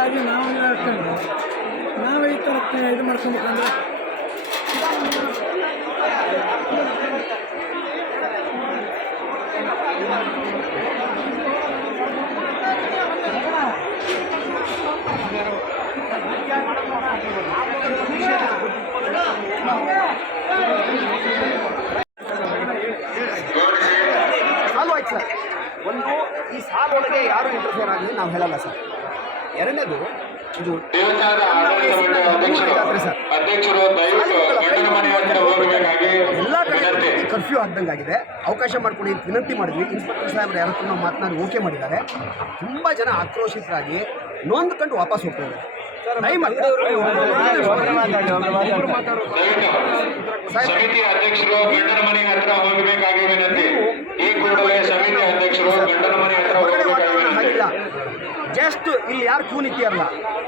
ಹಾಗಾಗಿ ನಾವು ಹಾಕೊಂಡು ನಾವು ಈ ಥರ ಇದು ಮಾಡ್ಕೊಬೇಕಂದ್ರೆ ಸಾಲು ಆಯ್ತು ಸರ್. ಒಂದು ಈ ಸಾಲೊಳಗೆ ಯಾರು ಇಂಟರ್ಫಿಯರ್ ಆಗಲಿ ನಾವು ಹೇಳಲ್ಲ ಸರ್. ಎರಡನೇದು ಇದು ಎಲ್ಲ ಕಡೆ ಕರ್ಫ್ಯೂ ಆಗ್ದಂಗಾಗಿದೆ, ಅವಕಾಶ ಮಾಡಿಕೊಡಿ ಅಂತ ವಿನಂತಿ ಮಾಡಿದ್ವಿ. ಇನ್ಸ್ಪೆಕ್ಟರ್ ಸಾಹೇಬ್ರು ಯಾರ ಹತ್ರ ನಾವು ಮಾತನಾಡಿ ಓಕೆ ಮಾಡಿದ್ದಾರೆ. ತುಂಬ ಜನ ಆಕ್ರೋಶಿತರಾಗಿ ನೊಂದ್ಕೊಂಡು ವಾಪಸ್ ಹೋಗ್ತಾರೆ. ಸಮಿತಿ ಅಧ್ಯಕ್ಷರು ಗಂಡನ ಮನೆ ಹತ್ರ ಹೋಗಬೇಕಾಗಿ ವಿನಂತಿ. ಈ ಕೂಡಲೇ ಸಮಿತಿ ಅಧ್ಯಕ್ಷರು ಗಂಡನ ಮನೆ ಹತ್ರ ಹಾಗಿಲ್ಲ, ಜಸ್ಟ್ ಇಲ್ಲಿ ಯಾರು ಕ್ಯೂ ನಿಂತಿಯಲ್ಲ,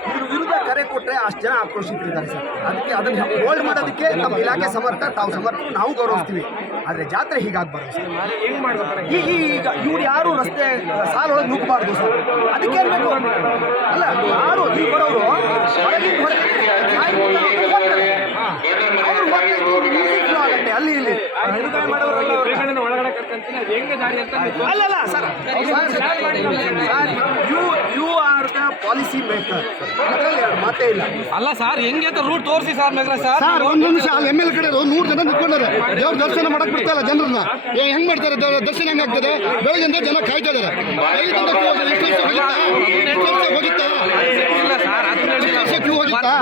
ಇದ್ರ ವಿರುದ್ಧ ಕರೆ ಕೊಟ್ಟರೆ ಅಷ್ಟು ಜನ ಆಕ್ರೋಶಿತರಿದ್ದಾರೆ ಸರ್. ಅದಕ್ಕೆ ಅದನ್ನು ಹೋಲ್ಡ್ ಮಾಡೋದಕ್ಕೆ ನಮ್ಮ ಇಲಾಖೆ ಸಮರ್ಥ, ತಾವು ಸಮರ್ಥ, ನಾವು ಗೌರವಿಸ್ತೀವಿ. ಆದರೆ ಜಾತ್ರೆ ಹೀಗಾಗಬಾರ್ದು ಸರ್. ಈಗ ಇವ್ರು ಯಾರು ರಸ್ತೆ ಸಾಲೊಳಗೆ ನುಗ್ಗಬಾರ್ದು ಸರ್. ಅದಕ್ಕೆ ಬೇಕು ಅಲ್ಲ, ಯಾರು ಇಲ್ಲಿ ಬರೋರು ಅಲ್ಲಿ ಇಲ್ಲಿ ಅಲ್ಲಲ್ಲ sir, you are the policy maker, ಮಾತೇ ಇಲ್ಲ. ಅಲ್ಲ ಸರ್, ಹೆಂಗೆ ಅಂತ ರೂಟ್ ತೋರಿಸಿ ಸರ್. ಸರ್ ಒಂದು ನಿಮಿಷ, ಅಲ್ಲಿ ML ಕಡೆ 100 ಜನ ನಿಂತ್ಕೊಂಡಾರೆ. ದೇವ್ರ ದರ್ಶನ ಮಾಡಕ್ ಬಿಡ್ತಾ ಇಲ್ಲ ಜನರನ್ನ. ಹೆಂಗ್ ಮಾಡ್ತಾರೆ ದರ್ಶನ? ಹೆಂಗಾಗ್ತದೆ? ಬೆಳಗ್ಗೆಯಿಂದ ಜನ ಕಾಯ್ತಾ ಇದಾರೆ.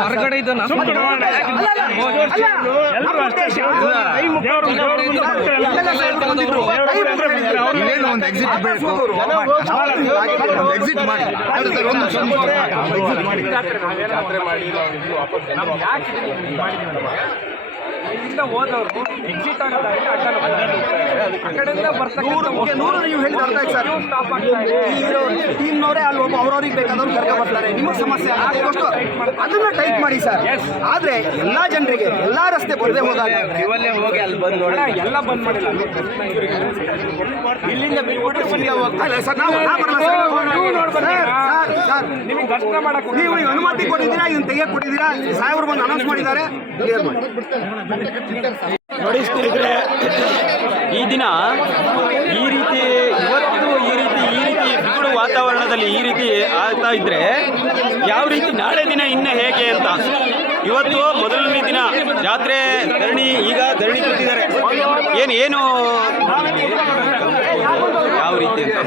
ಹೊರಗಡೆ ಇದನ್ನ ಒಂದು ಎಕ್ಸಿಟ್ ಬೇಕು, ಎಕ್ಸಿಟ್ ಮಾಡಿ. ಇಲ್ಲಿಂದ ಹೋದವರು ಎಕ್ಸಿಟ್ ಆಗೋದಾಗಿ ನೀವು ಹೇಳಿದ ಅರ್ಥ ಆಯ್ತು ಸರ್. ಟೀಮ್ನವರೇ ಅಲ್ಲಿ ಒಬ್ಬ ಅವ್ರವ್ರಿಗೆ ಬೇಕಾದವ್ರು ಕರ್ಕ ಬರ್ತಾರೆ. ನಿಮಗೆ ಸಮಸ್ಯೆ ಅದನ್ನ ಟೈಪ್ ಮಾಡಿ ಸರ್. ಆದ್ರೆ ಎಲ್ಲಾ ಜನರಿಗೆ ಎಲ್ಲಾ ರಸ್ತೆ ಬರದೆ ಹೋದಾಗ ಹೋಗಿ ಅಲ್ಲಿ ಬಂದ್ ನೋಡಿ, ಎಲ್ಲ ಬಂದ್ ಮಾಡಿಲ್ಲ. ಇಲ್ಲಿಂದ ನೀವು ಈಗ ಅನುಮತಿ ಕೊಟ್ಟಿದ್ದೀರಾ, ಇದನ್ನ ತೆಗಿಯಕ್ ಕೊಟ್ಟಿದ್ದೀರಾ, ಸಾಹೇಬರು ಬಂದು ಅನೌನ್ಸ್ ಮಾಡಿದ್ದಾರೆ. ಕ್ಲಿಯರ್ ಮಾಡಿ ನೋಡಿ ಸ್ನೇಹಿತರೆ, ಈ ದಿನ ಈ ರೀತಿ ಇವತ್ತು ಈ ರೀತಿ ಬಿಗುಡು ವಾತಾವರಣದಲ್ಲಿ ಈ ರೀತಿ ಆಗ್ತಾ ಇದ್ರೆ ಯಾವ ರೀತಿ ನಾಳೆ ದಿನ ಇನ್ನು ಹೇಗೆ ಅಂತ. ಇವತ್ತು ಮೊದಲನೇ ದಿನ ಜಾತ್ರೆ ಧರಣಿ, ಈಗ ಧರಣಿ ಕೂತಿದ್ದಾರೆ. ಏನು ಯಾವ ರೀತಿ ಅಂತ.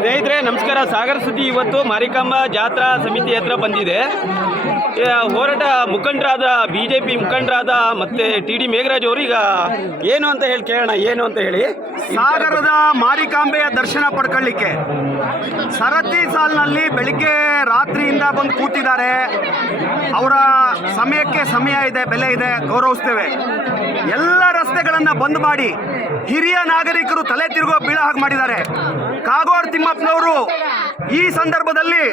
ಸ್ನೇಹಿತರೆ ನಮಸ್ಕಾರ, ಸಾಗರ ಸುದ್ದಿ ಇವತ್ತು ಮಾರಿಕಾಂಬಾ ಜಾತ್ರಾ ಸಮಿತಿ ಹತ್ರ ಬಂದಿದೆ. ಹೋರಾಟ ಮುಖಂಡರಾದ BJP ಮುಖಂಡರಾದ ಮತ್ತೆ TD ಮೇಘರಾಜ್ ಅವರು ಈಗ ಏನು ಅಂತ ಹೇಳಿ ಕೇಳೋಣ. ಏನು ಅಂತ ಹೇಳಿ, ಸಾಗರದ ಮಾರಿಕಾಂಬೆಯ ದರ್ಶನ ಪಡ್ಕೊಳ್ಳಿಕ್ಕೆ ಸರತಿ ಸಾಲಿನಲ್ಲಿ ಬೆಳಿಗ್ಗೆ ರಾತ್ರಿಯಿಂದ ಬಂದು ಕೂತಿದ್ದಾರೆ. ಅವರ ಸಮಯಕ್ಕೆ ಸಮಯ ಇದೆ, ಬೆಲೆ ಇದೆ, ಗೌರವಿಸ್ತೇವೆ. ಎಲ್ಲ ರಸ್ತೆಗಳನ್ನು ಬಂದ್ ಮಾಡಿ ಹಿರಿಯ ನಾಗರಿಕರು ತಲೆ ತಿರುಗೋ ಬೀಳ ಹಾಗೆ ಮಾಡಿದ್ದಾರೆ. ಕಾಗೋಡು ತಿಮ್ಮಪ್ಪನವರು ಈ ಸಂದರ್ಭದಲ್ಲಿ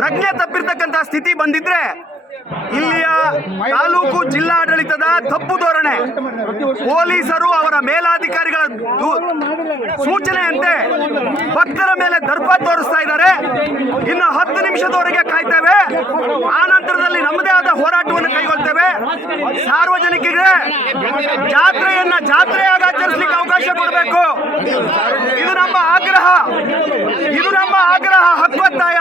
ಪ್ರಜ್ಞೆ ತಪ್ಪಿರ್ತಕ್ಕಂಥ ಸ್ಥಿತಿ ಬಂದಿದ್ರೆ ಇಲ್ಲಿಯ ತಾಲೂಕು ಜಿಲ್ಲಾಡಳಿತದ ತಪ್ಪು ಧೋರಣೆ, ಪೊಲೀಸರು ಅವರ ಮೇಲಾಧಿಕಾರಿಗಳ ಸೂಚನೆಯಂತೆ ಭಕ್ತರ ಮೇಲೆ ದರ್ಪ ತೋರಿಸ್ತಾ ಇದ್ದಾರೆ. ಇನ್ನು 10 ನಿಮಿಷದವರೆಗೆ ಕಾಯ್ತೇವೆ. ಆ ನಂತರದಲ್ಲಿ ನಮ್ಮದೇ ಆದ ಹೋರಾಟವನ್ನು ಕೈಗೊಳ್ತೇವೆ. ಸಾರ್ವಜನಿಕರಿಗೆ ಜಾತ್ರೆಯನ್ನ ಜಾತ್ರೆಯಾಗಿ ಆಚರಿಸಲಿಕ್ಕೆ ಅವಕಾಶ ಕೊಡಬೇಕು. ಇದು ನಮ್ಮ ಆಗ್ರಹ, ಇದು ನಮ್ಮ ಆಗ್ರಹ, ಹಕ್ಕೊತ್ತಾಯ.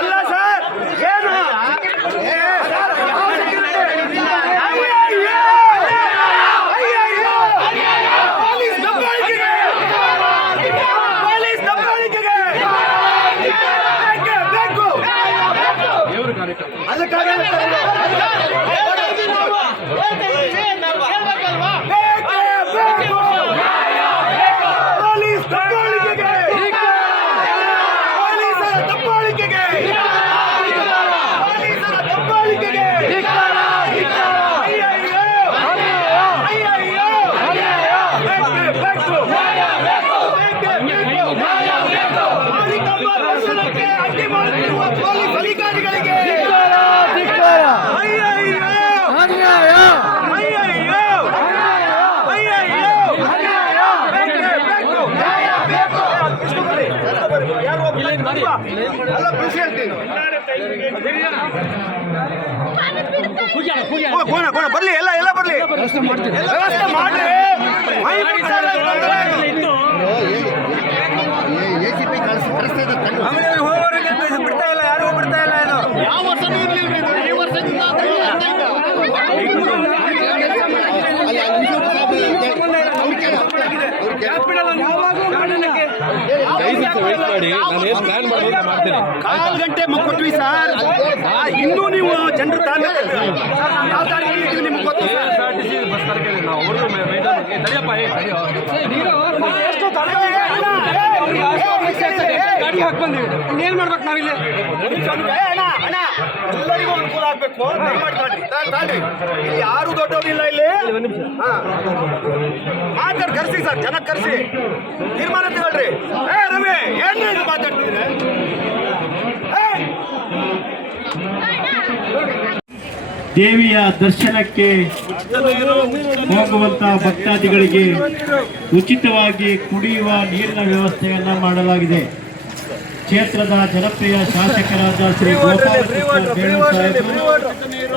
ಅಲ್ಲ ಸರ್, ಏನು ದಬ್ಬಾಳಿಕೆಗೆ ಅಲ್ಲ ಬಿಸಿ ಹೇಳ್ತೀನಿ ಕೋಣ ಬರ್ಲಿ ಎಲ್ಲ ಬರ್ಲಿ ವ್ಯವಸ್ಥೆ ಮಾಡ್ರಿ ACP ಕಳಿಸ್ತಾ ಇದ್ದಾರೆ ಬಿಡ್ತಾ ಇಲ್ಲ ಯಾರಿಗೂ ಬಿಡ್ತಾ ಇಲ್ಲ ಇದು ಯಾವ ವರ್ಷನೂ ಇರ್ಲಿಲ್ಲ ಇದು. ಈ ವರ್ಷದಿಂದ ಕಾಲು ಗಂಟೆ ಕೊಟ್ವಿ ಸರ್, ಇನ್ನೂ ನೀವು ಜನರು ನಿಮ್ಗೆ ಗೊತ್ತು ಗಾಡಿ ಹಾಕಿ ಬಂದಿವಿ, ಇನ್ನೇನ್ ಮಾಡ್ಬೇಕು ನಾವಿಲ್ಲಿ? ಎಲ್ಲರಿಗೂ ಅನುಕೂಲ ಆಗ್ಬೇಕು. ತಾಳ್ರಿ, ಇಲ್ಲಿ ಯಾರು ದೊಡ್ಡವರಿಲ್ಲ ಇಲ್ಲಿ. ಮಾತಾಡಿ ಕರ್ಸಿ ಸರ್, ಜನ ಕರ್ಸಿ ತೀರ್ಮಾನ ತಗೊಳ್ರಿ. ರವಿ ಏನ್ ಮಾತಾಡ್ತಿದ್ರೆ ದೇವಿಯ ದರ್ಶನಕ್ಕೆ ಹೋಗುವಂತ ಭಕ್ತಾದಿಗಳಿಗೆ ಉಚಿತವಾಗಿ ಕುಡಿಯುವ ನೀರಿನ ವ್ಯವಸ್ಥೆಯನ್ನ ಮಾಡಲಾಗಿದೆ. ಕ್ಷೇತ್ರದ ಜನಪ್ರಿಯ ಶಾಸಕರಾದ ಶ್ರೀ ಗೋಪಾಲಕೃಷ್ಣ ಬೇಳೂರು ಸಾಹೇಬರು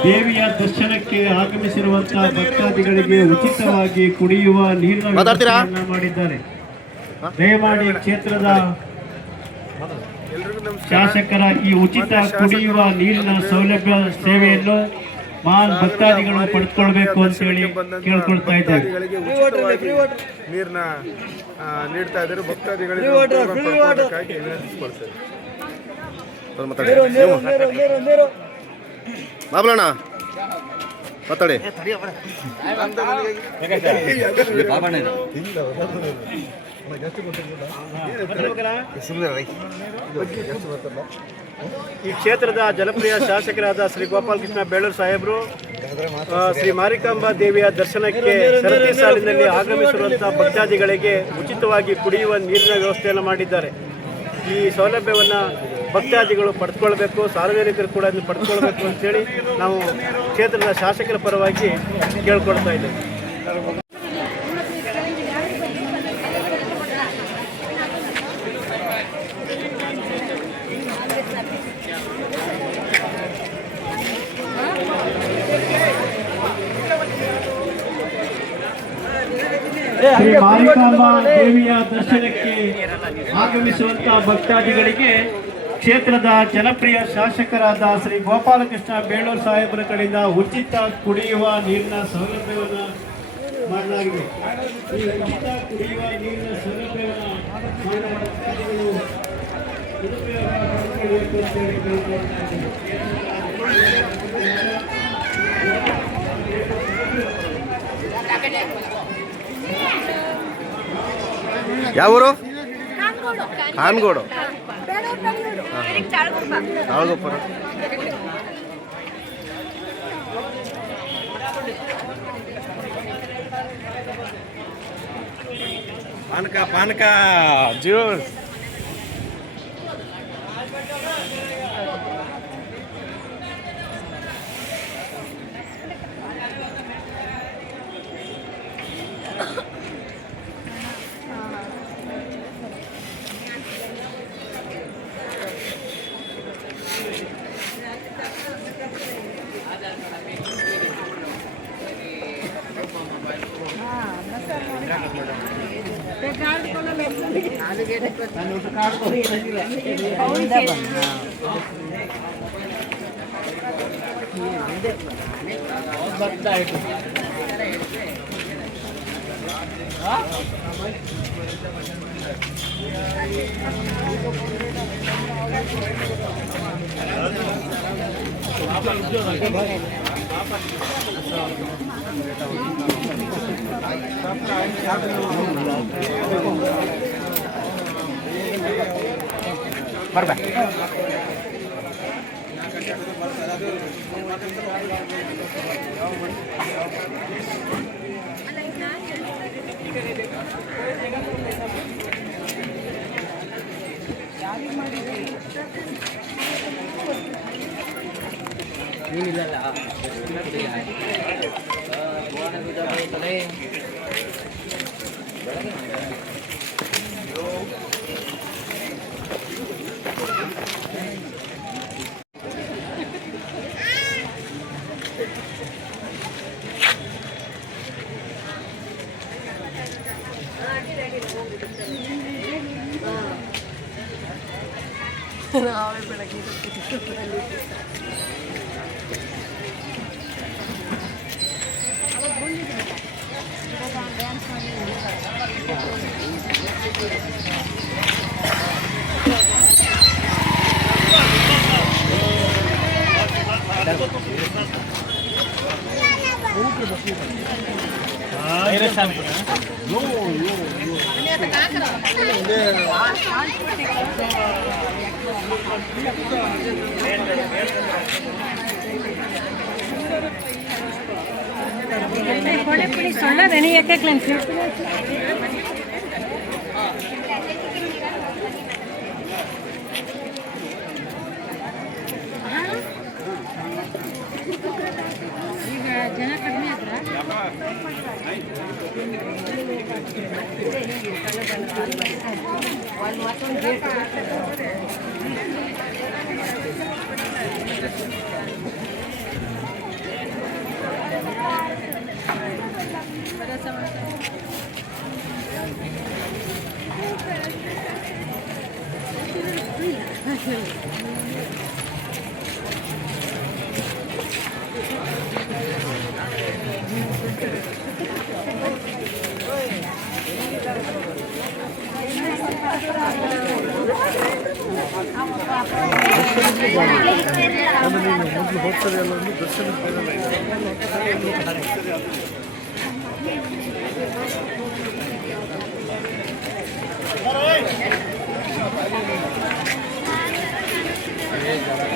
ದೇವಿಯ ದರ್ಶನಕ್ಕೆ ಆಗಮಿಸಿರುವಂತಹ ಭಕ್ತಾದಿಗಳಿಗೆ ಉಚಿತವಾಗಿ ಕುಡಿಯುವ ನೀರಿನ ವ್ಯವಸ್ಥೆಯನ್ನ ಮಾಡಿದ್ದಾರೆ. ದಯಮಾಡಿ ಕ್ಷೇತ್ರದ ಶಾಸಕರ ಈ ಉಚಿತ ಕುಡಿಯುವ ನೀರಿನ ಸೌಲಭ್ಯ ಸೇವೆಯನ್ನು ಮಹಾನ್ ಭಕ್ತಾದಿಗಳು ಪಡೆದುಕೊಳ್ಬೇಕು ಅಂತ ಹೇಳಿ ಕೇಳ್ಕೊಳ್ತಾ ಇದ್ದೇವೆ. ನೀರನ್ನ ನೀಡ್ತಾ ಇದ್ದಾರೆ. ಭಕ್ತಾದಿಗಳಿಗೆ ಬಾಬಲಣ್ಣ ಮಾತಾಡಿ. ಈ ಕ್ಷೇತ್ರದ ಜನಪ್ರಿಯ ಶಾಸಕರಾದ ಶ್ರೀ ಗೋಪಾಲಕೃಷ್ಣ ಬೇಳೂರು ಸಾಹೇಬರು ಶ್ರೀ ಮಾರಿಕಾಂಬಾ ದೇವಿಯ ದರ್ಶನಕ್ಕೆ ಸರತಿ ಸಾಲಿನಲ್ಲಿ ಆಗಮಿಸಿರುವಂತಹ ಭಕ್ತಾದಿಗಳಿಗೆ ಉಚಿತವಾಗಿ ಕುಡಿಯುವ ನೀರಿನ ವ್ಯವಸ್ಥೆಯನ್ನು ಮಾಡಿದ್ದಾರೆ. ಈ ಸೌಲಭ್ಯವನ್ನು ಭಕ್ತಾದಿಗಳು ಪಡೆದುಕೊಳ್ಬೇಕು, ಸಾರ್ವಜನಿಕರು ಕೂಡ ಅದನ್ನು ಪಡೆದುಕೊಳ್ಬೇಕು ಅಂತೇಳಿ ನಾವು ಕ್ಷೇತ್ರದ ಶಾಸಕರ ಪರವಾಗಿ ಕೇಳ್ಕೊಳ್ತಾ ಇದ್ದೇವೆ. ಶ್ರೀ ಮಾರಿಕಾಂಬಾ ದೇವಿಯ ದರ್ಶನಕ್ಕೆ ಆಗಮಿಸುವಂತಹ ಭಕ್ತಾದಿಗಳಿಗೆ ಕ್ಷೇತ್ರದ ಜನಪ್ರಿಯ ಶಾಸಕರಾದ ಶ್ರೀ ಗೋಪಾಲಕೃಷ್ಣ ಬೇಳೂರು ಸಾಹೇಬರ ಕಡೆಯಿಂದ ಉಚಿತ ಕುಡಿಯುವ ನೀರಿನ ಸೌಲಭ್ಯವನ್ನು ಮಾಡಲಾಗಿದೆ. ಈ ಉಚಿತ ಕುಡಿಯುವ ನೀರಿನ ಸೌಲಭ್ಯವನ್ನು ಮಾಡಿದ ಭಕ್ತಾದಿಗಳು ಸದುಪಯೋಗ ಪಡೆದುಕೊಳ್ಳಬೇಕು ಅಂತ ಹೇಳಿ ಕೇಳಿಕೊಳ್ತಾ ಇದ್ದೇವೆ. ಯಾವೂರು? ಕಾನ್ಗೋಡು ತಾಳಗೊಪ್ಪರ. ಪಾನಕ Jio sola venía que clencho. ಈಗ ಜನ ಕಡಿಮೆ ಆದ್ರ ಮತ್ತೊಂದು ಗೇಟ್ ಹೋಗ್ತಾರೆ ಎಲ್ಲರೂ ದರ್ಶನ Hey!